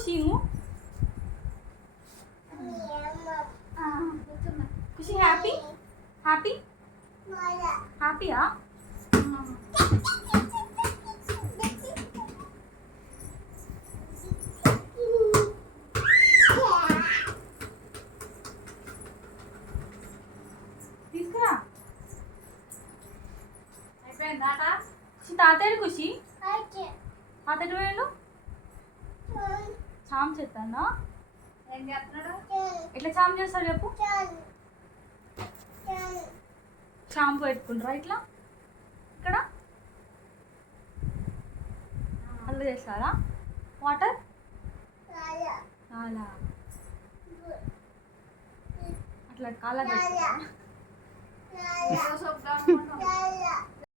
ఖుషి ఖుషి happy happy హ్యాపీయా? తీసుకురా. అయిపోయిందా? ఖుషి తాతయ్య ఖుషి తాతయ్య వేయండు చామ్ చేస్తానా? ఏం చేస్తున్నాడు? ఎట్లా చామ్ చేస్తాడు చెప్పు. షాంపూ పెట్టుకుంటారా ఇట్లా ఇక్కడ అలా చేస్తారా? వాటర్ కాలా అట్లా కాలా